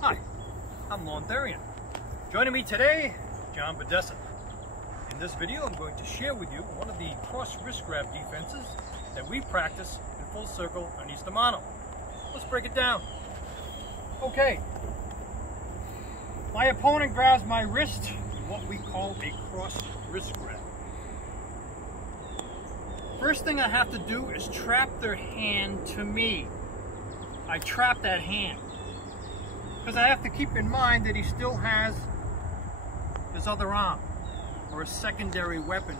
Hi, I'm Lorne Therrien. Joining me today, John Bedessa. In this video, I'm going to share with you one of the cross wrist grab defenses that we practice in full circle Arnis de Mano. Let's break it down. Okay, my opponent grabs my wrist in what we call a cross wrist grab. First thing I have to do is trap their hand to me. I trap that hand because I have to keep in mind that he still has his other arm or a secondary weapon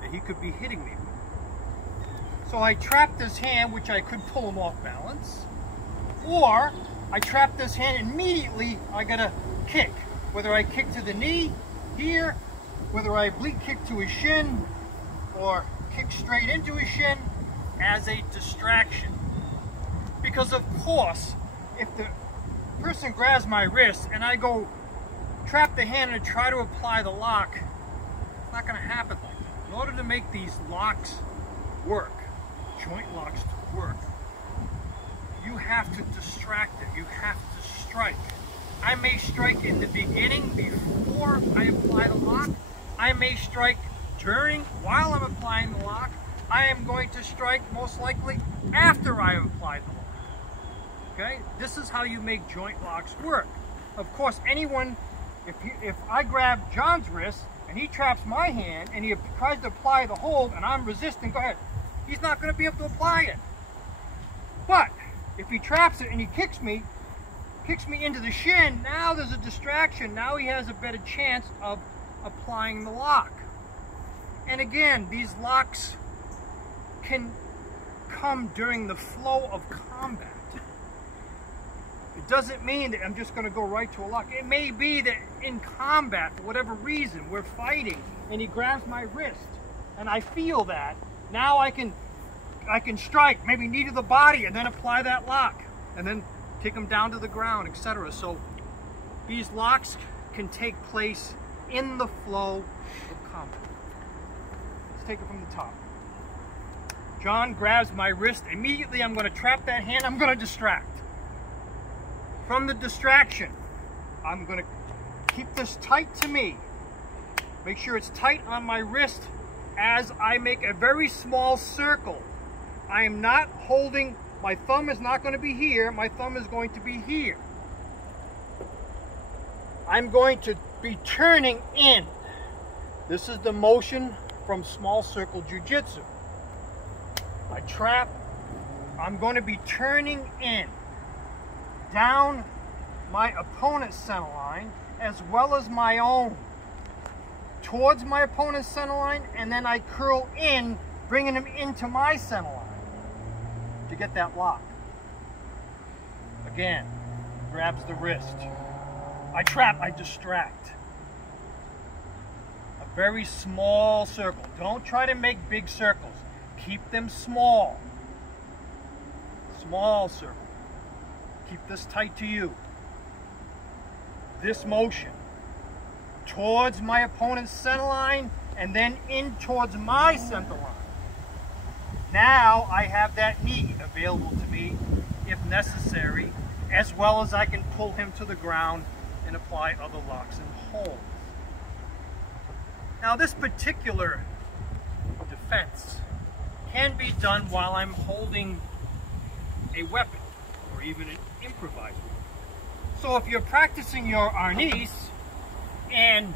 that he could be hitting me with. So I trap this hand, which I could pull him off balance, or I trap this hand and immediately I gotta kick. Whether I kick to the knee here, whether I oblique kick to his shin, or kick straight into his shin as a distraction. Because of course, if the person grabs my wrist and I go trap the hand and try to apply the lock, it's not going to happen like that. In order to make these locks work, joint locks to work, you have to distract it. You have to strike. I may strike in the beginning before I apply the lock. I may strike during, while I'm applying the lock. I am going to strike most likely after I have applied the lock. Okay, this is how you make joint locks work. Of course, anyone, if I grab John's wrist and he traps my hand and he tries to apply the hold and I'm resisting, go ahead, he's not going to be able to apply it. But if he traps it and he kicks me into the shin, now there's a distraction. Now he has a better chance of applying the lock. And again, these locks can come during the flow of combat. It doesn't mean that I'm just going to go right to a lock. It may be that in combat, for whatever reason, we're fighting and he grabs my wrist and I feel that. Now I can strike, maybe knee to the body and then apply that lock and then take him down to the ground, etc. So these locks can take place in the flow of combat. Let's take it from the top. John grabs my wrist. Immediately I'm going to trap that hand. I'm going to distract. From the distraction, I'm going to keep this tight to me. Make sure it's tight on my wrist as I make a very small circle. I am not holding, my thumb is not going to be here, my thumb is going to be here. I'm going to be turning in. This is the motion from small circle jiu-jitsu. I trap, I'm going to be turning in down my opponent's center line as well as my own towards my opponent's center line, and then I curl in, bringing him into my center line to get that lock. Again, grabs the wrist. I trap, I distract. A very small circle. Don't try to make big circles. Keep them small. Small circle. Keep this tight to you. This motion towards my opponent's center line and then in towards my center line. Now I have that knee available to me if necessary, as well as I can pull him to the ground and apply other locks and holds. Now this particular defense can be done while I'm holding a weapon or even an improvised weapon. So if you're practicing your Arnis and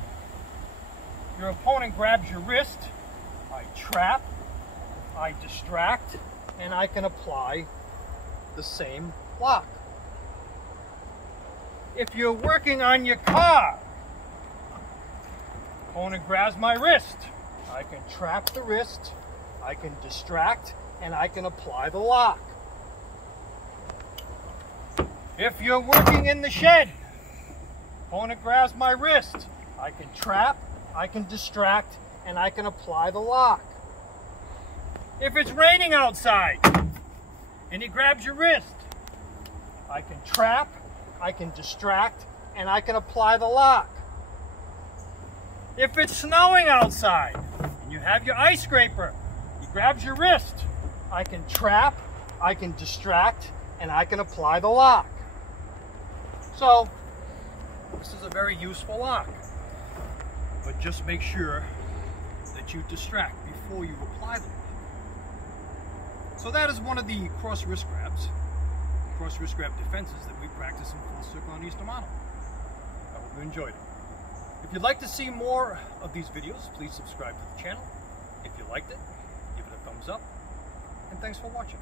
your opponent grabs your wrist, I trap, I distract, and I can apply the same lock. If you're working on your car, opponent grabs my wrist, I can trap the wrist, I can distract, and I can apply the lock. If you're working in the shed, opponent grabs my wrist, I can trap, I can distract, and I can apply the lock. If it's raining outside and he grabs your wrist, I can trap, I can distract, and I can apply the lock. If it's snowing outside and you have your ice scraper, he grabs your wrist, I can trap, I can distract, and I can apply the lock. So, this is a very useful lock. But just make sure that you distract before you apply the lock. So that is one of the cross wrist grabs defenses that we practice in full circle on Eastern model. I hope you enjoyed it. If you'd like to see more of these videos, please subscribe to the channel. If you liked it, give it a thumbs up. And thanks for watching.